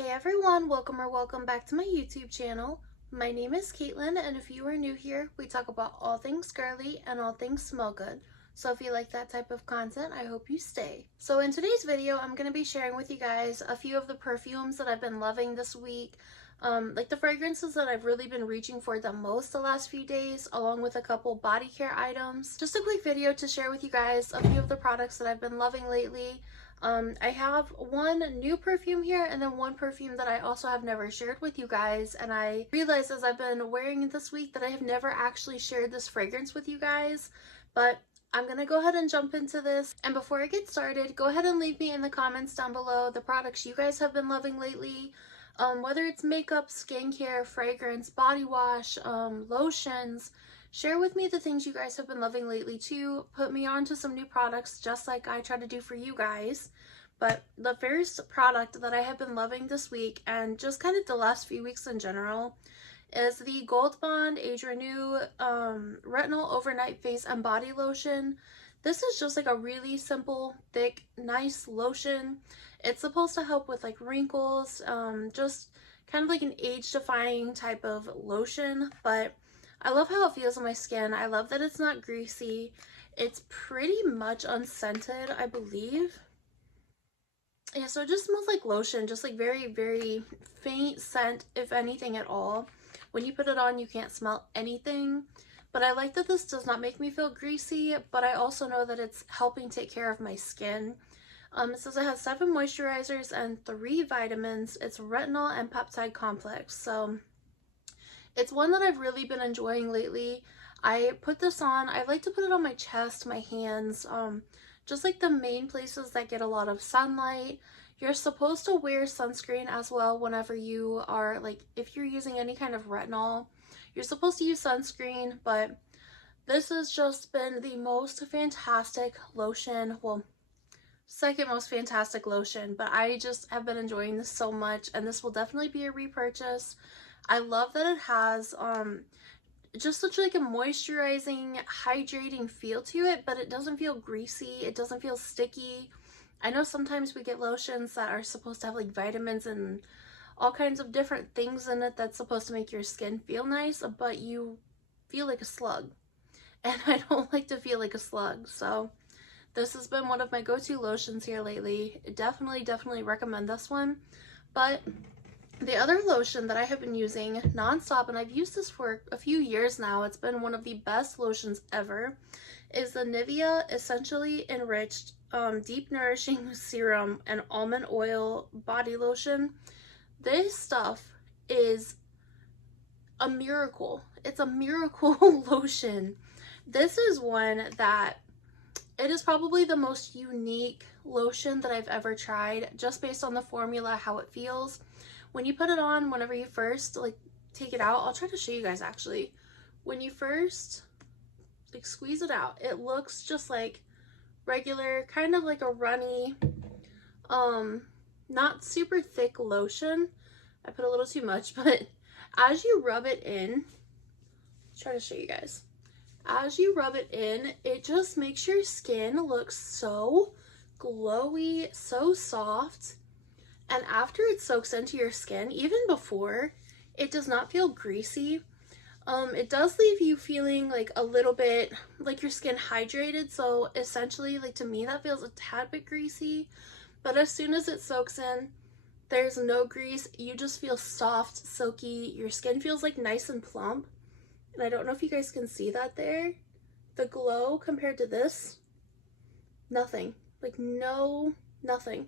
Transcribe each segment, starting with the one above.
Hey everyone, welcome back to my YouTube channel. My name is Caitlin, and if you are new here, we talk about all things girly and all things smell good. So if you like that type of content, I hope you stay. So in today's video, I'm going to be sharing with you guys a few of the perfumes that I've been loving this week. Like the fragrances that I've really been reaching for the most the last few days, along with a couple body care items. Just a quick video to share with you guys a few of the products that I've been loving lately. I have one new perfume here and then one perfume that I also have never shared with you guys, and I realized as I've been wearing it this week that I have never actually shared this fragrance with you guys, but I'm gonna go ahead and jump into this. And before I get started, go ahead and leave me in the comments down below the products you guys have been loving lately, whether it's makeup, skincare, fragrance, body wash, lotions. Share with me the things you guys have been loving lately too. Put me on to some new products just like I try to do for you guys. But the first product that I have been loving this week, and just kind of the last few weeks in general, is the Gold Bond Age Renew Retinol Overnight Face and Body Lotion. This is just like a really simple, thick, nice lotion. It's supposed to help with like wrinkles, just kind of like an age-defying type of lotion, but I love how it feels on my skin. I love that it's not greasy. It's pretty much unscented, I believe. Yeah, so it just smells like lotion, just like very, very faint scent, if anything at all. When you put it on, you can't smell anything. But I like that this does not make me feel greasy, but I also know that it's helping take care of my skin. It says it has 7 moisturizers and 3 vitamins. It's retinol and peptide complex, so it's one that I've really been enjoying lately. I put this on, I like to put it on my chest, my hands, just like the main places that get a lot of sunlight. You're supposed to wear sunscreen as well whenever you are, like, if you're using any kind of retinol, you're supposed to use sunscreen, but this has just been the most fantastic lotion. Well, second most fantastic lotion, but I just have been enjoying this so much, and this will definitely be a repurchase. I love that it has just such like a moisturizing, hydrating feel to it, but it doesn't feel greasy, it doesn't feel sticky. I know sometimes we get lotions that are supposed to have like vitamins and all kinds of different things in it that's supposed to make your skin feel nice, but you feel like a slug. And I don't like to feel like a slug, so this has been one of my go-to lotions here lately. Definitely recommend this one. But the other lotion that I have been using nonstop, and I've used this for a few years now, it's been one of the best lotions ever, is the Nivea Essentially Enriched Deep Nourishing Serum and Almond Oil Body Lotion. This stuff is a miracle. It's a miracle lotion. This is one that it is probably the most unique lotion that I've ever tried, just based on the formula, how it feels. When you put it on, whenever you first like take it out, I'll try to show you guys actually. When you first like squeeze it out, it looks just like regular, kind of like a runny, not super thick lotion. I put a little too much, but as you rub it in, I'll try to show you guys. As you rub it in, it just makes your skin look so glowy, so soft. And after it soaks into your skin, even before, it does not feel greasy. It does leave you feeling like a little bit like your skin hydrated. So essentially, like to me, that feels a tad bit greasy. But as soon as it soaks in, there's no grease. You just feel soft, silky. Your skin feels like nice and plump. And I don't know if you guys can see that there. The glow compared to this, nothing. Like nothing.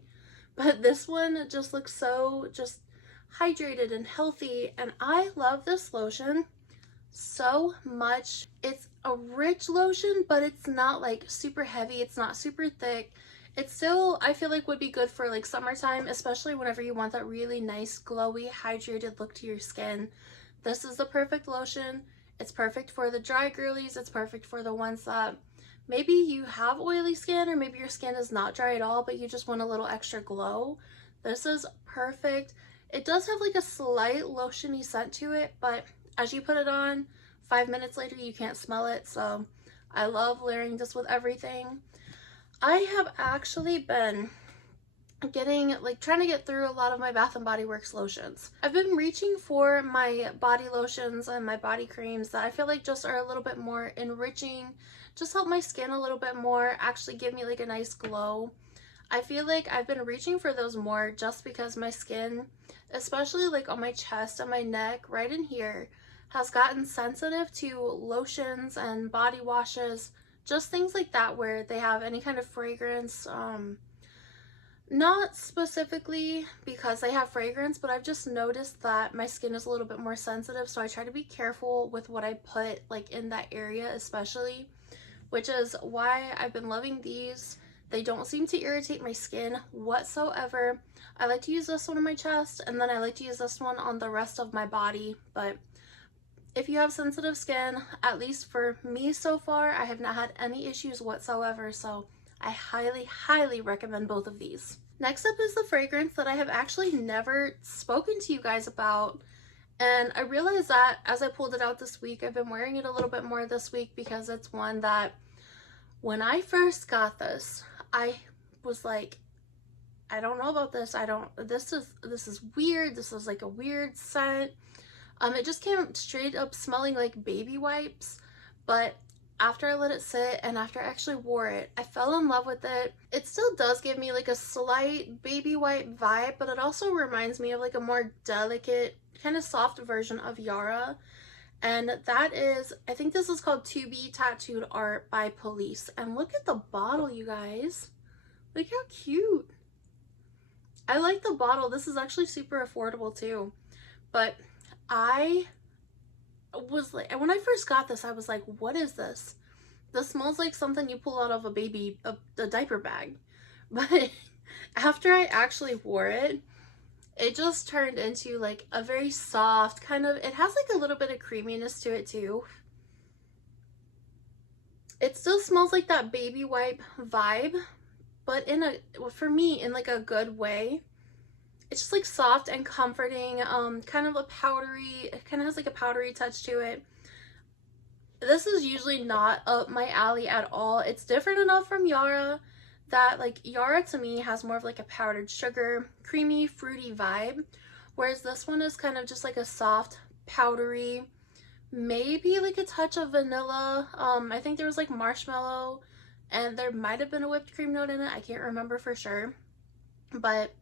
But this one just looks so just hydrated and healthy, and I love this lotion so much. It's a rich lotion, but it's not like super heavy, it's not super thick. It still, I feel like, would be good for like summertime, especially whenever you want that really nice glowy hydrated look to your skin. This is the perfect lotion. It's perfect for the dry girlies. It's perfect for the ones that maybe you have oily skin, or maybe your skin is not dry at all, but you just want a little extra glow. This is perfect. It does have like a slight lotiony scent to it, but as you put it on, 5 minutes later, you can't smell it. So I love layering this with everything. I have actually been trying to get through a lot of my Bath and Body Works lotions. I've been reaching for my body lotions and my body creams that I feel like just are a little bit more enriching, just help my skin a little bit more, actually give me like a nice glow. I feel like I've been reaching for those more just because my skin, especially like on my chest and my neck, right in here, has gotten sensitive to lotions and body washes, just things like that where they have any kind of fragrance. Not specifically because they have fragrance, but I've just noticed that my skin is a little bit more sensitive, so I try to be careful with what I put like in that area especially, which is why I've been loving these. They don't seem to irritate my skin whatsoever. I like to use this one on my chest, and then I like to use this one on the rest of my body, but if you have sensitive skin, at least for me so far, I have not had any issues whatsoever, so I highly, highly recommend both of these. Next up is the fragrance that I have actually never spoken to you guys about, and I realized that as I pulled it out this week. I've been wearing it a little bit more this week because it's one that when I first got this, I was like, I don't know about this. This is weird. This is like a weird scent. It just came straight up smelling like baby wipes, but after I let it sit and after I actually wore it, I fell in love with it. It still does give me like a slight baby wipe vibe, but it also reminds me of like a more delicate, kind of soft version of Yara. And that is, I think this is called To Be Tattooed Art by Police. And look at the bottle, you guys. Look how cute. I like the bottle. This is actually super affordable too. But I was like, when I first got this, I was like, what is this? This smells like something you pull out of a diaper bag. But after I actually wore it, it just turned into like a very soft kind of, it has like a little bit of creaminess to it too. It still smells like that baby wipe vibe, but for me, in like a good way. It's just like soft and comforting, kind of a powdery, it kind of has like a powdery touch to it. This is usually not up my alley at all. It's different enough from Yara that like Yara to me has more of like a powdered sugar, creamy, fruity vibe, whereas this one is kind of just like a soft, powdery, maybe like a touch of vanilla. I think there was like marshmallow and there might have been a whipped cream note in it. I can't remember for sure, but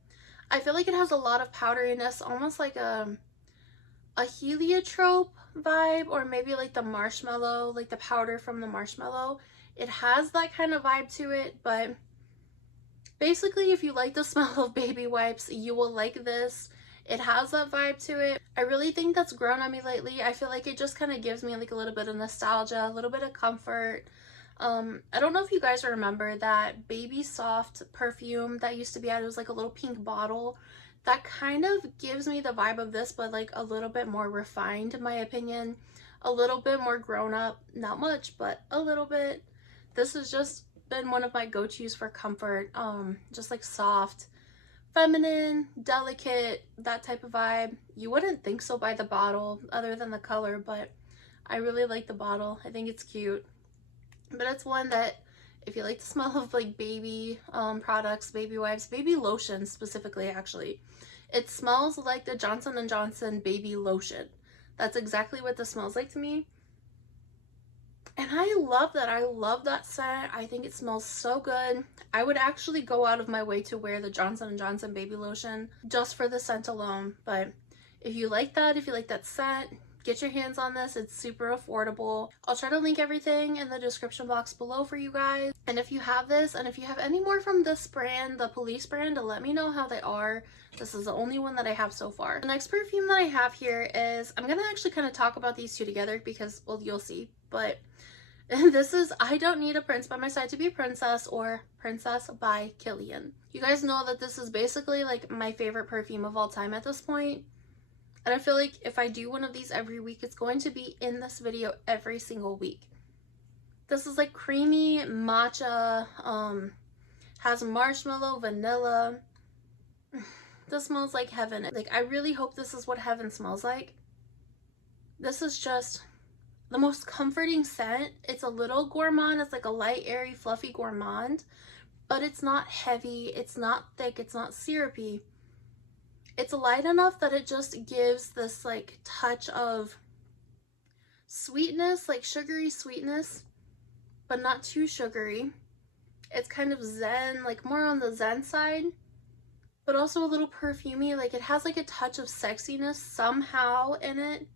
I feel like it has a lot of powderiness, almost like a heliotrope vibe, or maybe like the marshmallow, like the powder from the marshmallow. It has that kind of vibe to it, but basically if you like the smell of baby wipes, you will like this. It has that vibe to it. I really think that's grown on me lately. I feel like it just kind of gives me like a little bit of nostalgia, a little bit of comfort. I don't know if you guys remember that baby soft perfume that used to be out. It was like a little pink bottle. That kind of gives me the vibe of this, but like a little bit more refined in my opinion. A little bit more grown up. Not much, but a little bit. This has just been one of my go-tos for comfort. Just like soft, feminine, delicate, that type of vibe. You wouldn't think so by the bottle other than the color, but I really like the bottle. I think it's cute. But it's one that if you like the smell of like baby products, baby wipes, baby lotion specifically, actually, it smells like the Johnson & Johnson baby lotion. That's exactly what this smells like to me. And I love that. I love that scent. I think it smells so good. I would actually go out of my way to wear the Johnson & Johnson baby lotion just for the scent alone. But if you like that, if you like that scent, get your hands on this. It's super affordable. I'll try to link everything in the description box below for you guys. And if you have this, and if you have any more from this brand, the Police brand, let me know how they are. This is the only one that I have so far. The next perfume that I have here is, I'm gonna actually kind of talk about these two together because, well, you'll see. But this is I Don't Need a Prince by My Side to Be a Princess, or Princess by Killian. You guys know that this is basically like my favorite perfume of all time at this point. And I feel like if I do one of these every week, it's going to be in this video every single week. This is like creamy matcha, has marshmallow, vanilla. This smells like heaven. Like, I really hope this is what heaven smells like. This is just the most comforting scent. It's a little gourmand. It's like a light, airy, fluffy gourmand. but it's not heavy, it's not thick, it's not syrupy. It's light enough that it just gives this like touch of sweetness, like sugary sweetness, but not too sugary. It's kind of zen, like more on the zen side, but also a little perfumey. Like it has like a touch of sexiness somehow in it.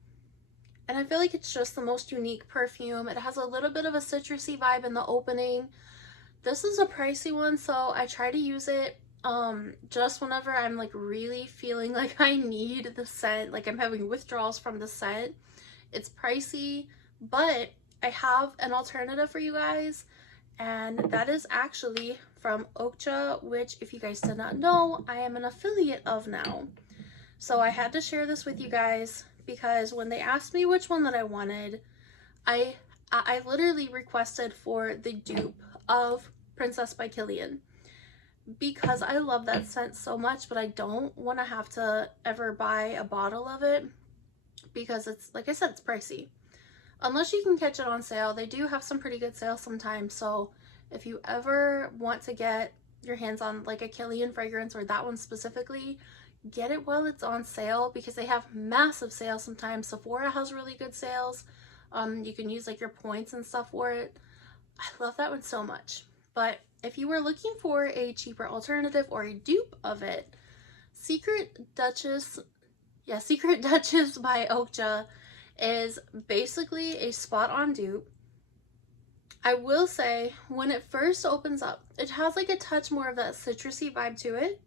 And I feel like it's just the most unique perfume. It has a little bit of a citrusy vibe in the opening. This is a pricey one, so I try to use it just whenever I'm like really feeling like I need the scent, like I'm having withdrawals from the scent. It's pricey, but I have an alternative for you guys, and that is actually from Oakcha, which if you guys did not know, I am an affiliate of now. So I had to share this with you guys because when they asked me which one that I wanted, I literally requested for the dupe of Princess by Killian because I love that scent so much, but I don't want to have to ever buy a bottle of it because it's, like I said, it's pricey. Unless you can catch it on sale. They do have some pretty good sales sometimes, so if you ever want to get your hands on like a Killian fragrance or that one specifically, get it while it's on sale because they have massive sales sometimes. Sephora has really good sales. You can use like your points and stuff for it. I love that one so much. But if you were looking for a cheaper alternative or a dupe of it, Secret Duchess by Oakcha is basically a spot-on dupe. I will say when it first opens up, it has like a touch more of that citrusy vibe to it.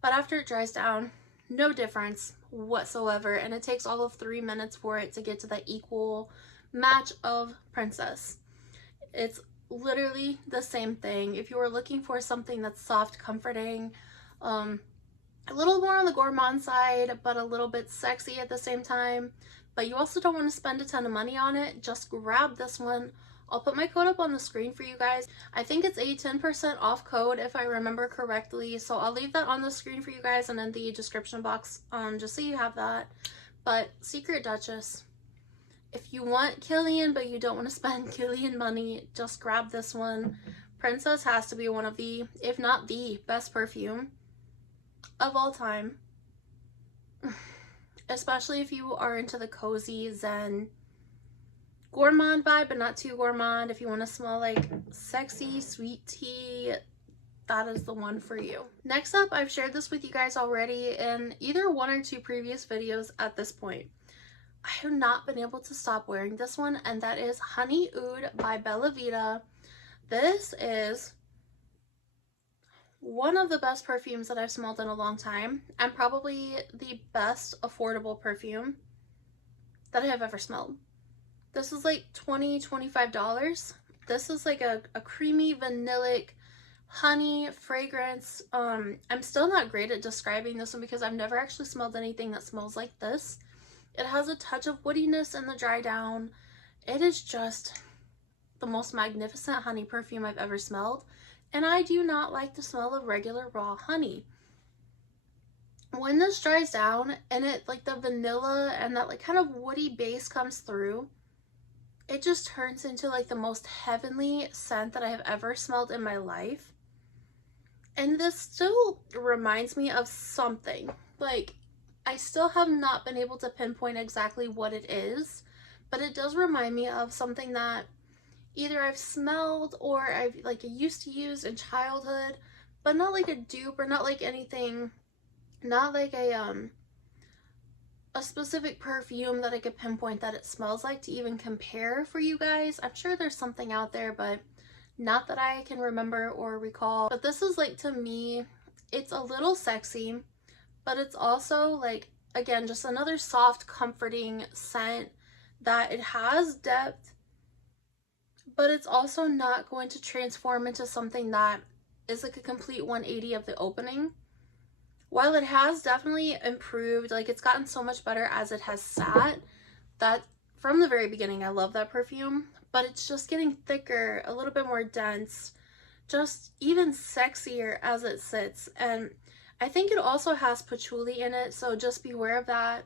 But after it dries down, no difference whatsoever. And it takes all of 3 minutes for it to get to that equal match of Princess. It's literally the same thing. If you were looking for something that's soft, comforting, a little more on the gourmand side, but a little bit sexy at the same time, but you also don't want to spend a ton of money on it, just grab this one. I'll put my code up on the screen for you guys. I think it's a 10% off code if I remember correctly, so I'll leave that on the screen for you guys and in the description box, just so you have that. But Secret Duchess, if you want Killian but you don't want to spend Killian money, just grab this one. Princess has to be one of the, if not the best perfume of all time. Especially if you are into the cozy zen gourmand vibe, but not too gourmand. If you want to smell like sexy sweet tea, that is the one for you. Next up, I've shared this with you guys already in either one or two previous videos at this point. I have not been able to stop wearing this one, and that is Honey Oud by Bella Vita. This is one of the best perfumes that I've smelled in a long time, and probably the best affordable perfume that I have ever smelled. This is like $25. This is like a creamy vanillic honey fragrance. I'm still not great at describing this one because I've never actually smelled anything that smells like this. It has a touch of woodiness in the dry down. It is just the most magnificent honey perfume I've ever smelled, and I do not like the smell of regular raw honey. When this dries down and it like the vanilla and that like kind of woody base comes through, it just turns into like the most heavenly scent that I have ever smelled in my life. And this still reminds me of something. Like, I still have not been able to pinpoint exactly what it is, but it does remind me of something that either I've smelled or I've like used to use in childhood, but not like a dupe or not like anything, not like a specific perfume that I could pinpoint that it smells like to even compare for you guys. I'm sure there's something out there, but not that I can remember or recall. But this is like, to me, it's a little sexy, but it's also like, again, just another soft, comforting scent that it has depth, but it's also not going to transform into something that is like a complete 180 of the opening. While it has definitely improved, like it's gotten so much better as it has sat, that from the very beginning I love that perfume, but it's just getting thicker, a little bit more dense, just even sexier as it sits. And I think it also has patchouli in it, so just beware of that.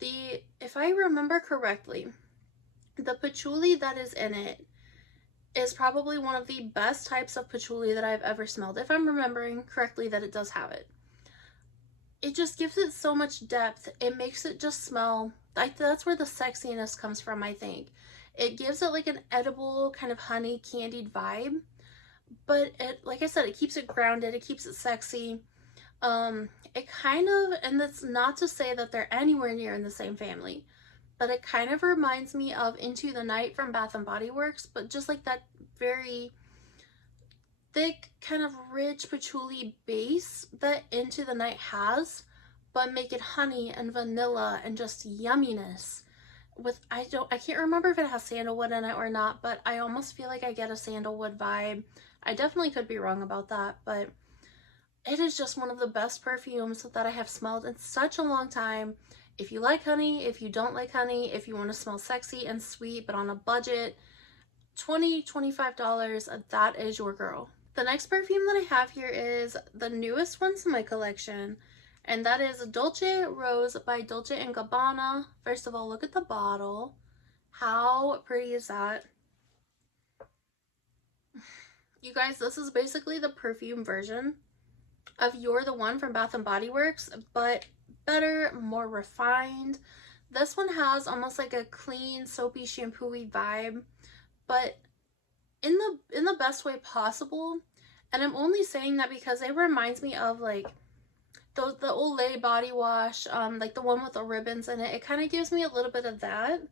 If I remember correctly, the patchouli that is in it is probably one of the best types of patchouli that I've ever smelled, if I'm remembering correctly that it does have it. It just gives it so much depth. It makes it just smell like, that's where the sexiness comes from, I think. It gives it like an edible kind of honey candied vibe, but it, like I said, it keeps it grounded, it keeps it sexy. It kind of, and that's not to say that they're anywhere near in the same family, but it kind of reminds me of Into the Night from Bath and Body Works, but just like that very thick, kind of rich patchouli base that Into the Night has, but make it honey and vanilla and just yumminess. With, I can't remember if it has sandalwood in it or not, but I almost feel like I get a sandalwood vibe. I definitely could be wrong about that, but it is just one of the best perfumes that I have smelled in such a long time. If you like honey, if you don't like honey, if you want to smell sexy and sweet but on a budget, $25, that is your girl. The next perfume that I have here is the newest one to my collection, and that is Dolce Rose by Dolce & Gabbana. First of all, look at the bottle. How pretty is that? You guys, this is basically the perfume version of You're the One from Bath and Body Works, but better, more refined. This one has almost like a clean, soapy, shampoo-y vibe, but in the best way possible. And I'm only saying that because it reminds me of like the Olay body wash, like the one with the ribbons in it. It kind of gives me a little bit of that,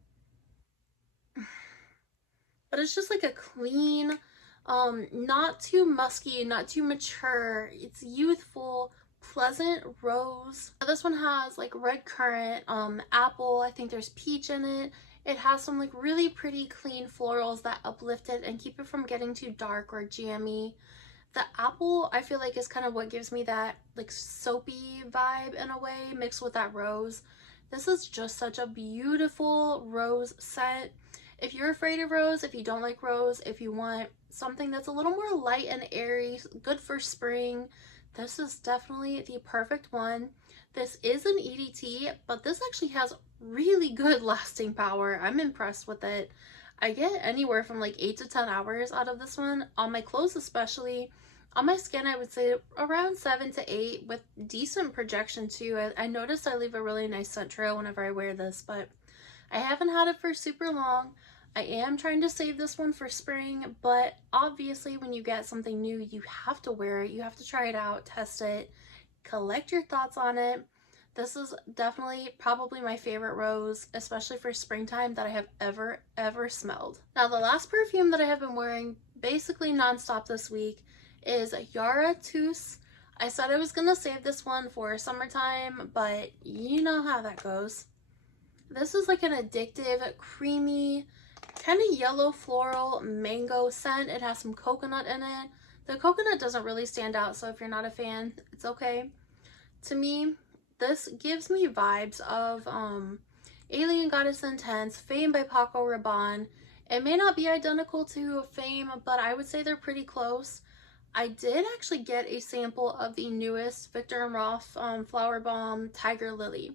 but it's just like a clean, not too musky, not too mature. It's youthful, pleasant rose. This one has like red currant, apple, I think there's peach in it. It has some like really pretty clean florals that uplift it and keep it from getting too dark or jammy. The apple, I feel like, is kind of what gives me that like soapy vibe in a way, mixed with that rose. This is just such a beautiful rose scent. If you're afraid of rose, if you don't like rose, if you want something that's a little more light and airy, good for spring, this is definitely the perfect one. This is an EDT, but this actually has really good lasting power. I'm impressed with it. I get anywhere from like 8 to 10 hours out of this one. On my clothes especially. On my skin, I would say around 7 to 8 with decent projection too. I noticed I leave a really nice scent trail whenever I wear this, but I haven't had it for super long. I am trying to save this one for spring, but obviously when you get something new, you have to wear it. You have to try it out, test it, collect your thoughts on it. This is definitely probably my favorite rose, especially for springtime, that I have ever smelled. Now, the last perfume that I have been wearing basically nonstop this week is Yara Tous. I said I was gonna save this one for summertime, but you know how that goes. This is like an addictive, creamy, kind of yellow floral mango scent. It has some coconut in it. The coconut doesn't really stand out, so if you're not a fan, it's okay. To me, this gives me vibes of Alien Goddess Intense, Fame by Paco Rabanne. It may not be identical to Fame, but I would say they're pretty close. I did actually get a sample of the newest Viktor & Rolf Flower Bomb Tiger Lily,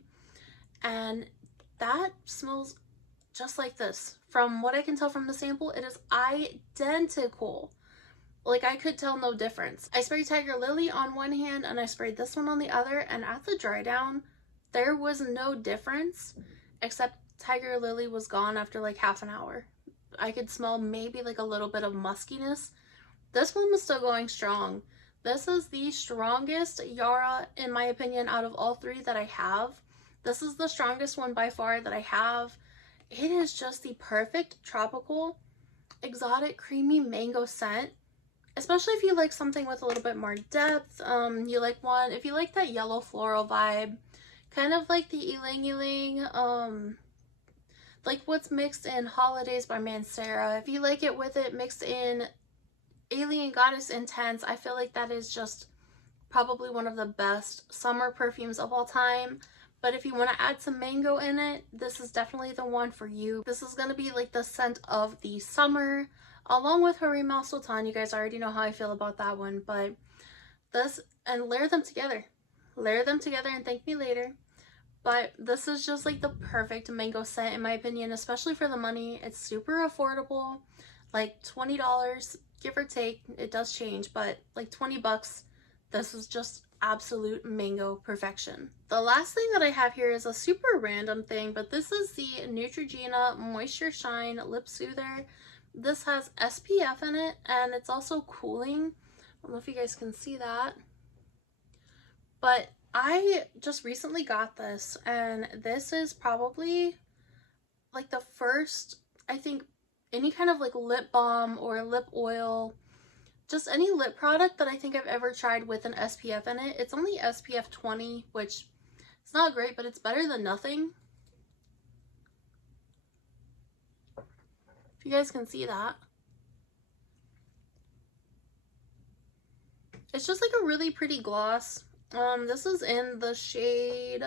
and that smells just like this. From what I can tell from the sample, it is identical. Like, I could tell no difference. I sprayed Tiger Lily on one hand and I sprayed this one on the other, and at the dry down, there was no difference, except Tiger Lily was gone after like half an hour. I could smell maybe like a little bit of muskiness. This one was still going strong. This is the strongest Yara, in my opinion, out of all three that I have. This is the strongest one by far that I have. It is just the perfect tropical, exotic, creamy mango scent. Especially if you like something with a little bit more depth. You like one, if you like that yellow floral vibe, kind of like the Ylang Ylang, like what's mixed in Holidays by Mancera. If you like it with it mixed in Alien Goddess Intense, I feel like that is just probably one of the best summer perfumes of all time. But if you want to add some mango in it, this is definitely the one for you. This is going to be like the scent of the summer, along with Harem Al Sultan. You guys already know how I feel about that one, but this, and layer them together. Layer them together and thank me later. But this is just like the perfect mango scent in my opinion, especially for the money. It's super affordable. like $20, give or take. It does change, but like 20 bucks. This is just absolute mango perfection. The last thing that I have here is a super random thing, but this is the Neutrogena Moisture Shine Lip Soother. This has SPF in it, and it's also cooling. I don't know if you guys can see that, but I just recently got this, and this is probably like the first, I think, any kind of like lip balm or lip oil, just any lip product that I think I've ever tried with an SPF in it. It's only SPF 20, which it's not great, but it's better than nothing. If you guys can see that. It's just like a really pretty gloss. This is in the shade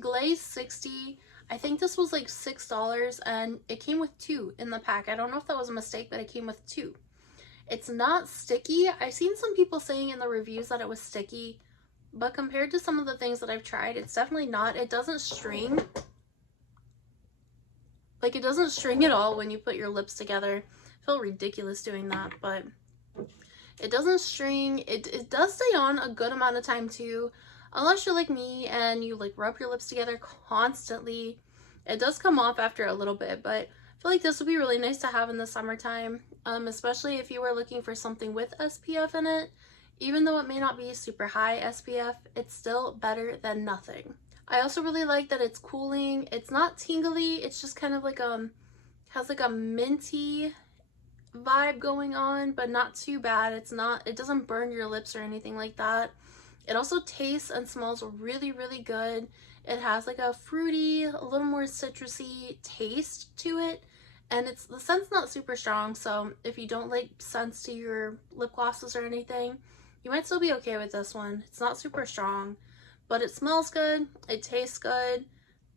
Glaze 60. I think this was like $6, and it came with 2 in the pack. I don't know if that was a mistake, but it came with 2. It's not sticky. I've seen some people saying in the reviews that it was sticky, but compared to some of the things that I've tried, it's definitely not. It doesn't string. Like, it doesn't string at all when you put your lips together. I feel ridiculous doing that, but it doesn't string. It does stay on a good amount of time too. Unless you're like me and you like rub your lips together constantly, it does come off after a little bit, but I feel like this would be really nice to have in the summertime, especially if you were looking for something with SPF in it. Even though it may not be super high SPF, it's still better than nothing. I also really like that it's cooling. It's not tingly, it's just kind of like has like a minty vibe going on, but not too bad. It doesn't burn your lips or anything like that. It also tastes and smells really, really good. It has like a fruity, a little more citrusy taste to it, and the scent's not super strong, so if you don't like scents to your lip glosses or anything, you might still be okay with this one. It's not super strong, but it smells good, it tastes good,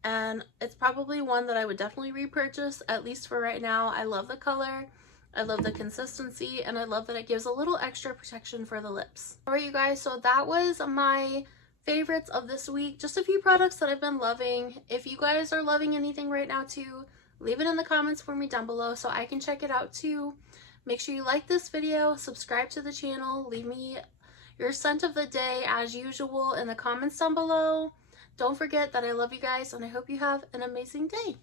and it's probably one that I would definitely repurchase, at least for right now. I love the color, I love the consistency, and I love that it gives a little extra protection for the lips. Alright you guys, so that was my favorites of this week. Just a few products that I've been loving. If you guys are loving anything right now too, leave it in the comments for me down below so I can check it out too. Make sure you like this video, subscribe to the channel, leave me your scent of the day as usual in the comments down below. Don't forget that I love you guys, and I hope you have an amazing day.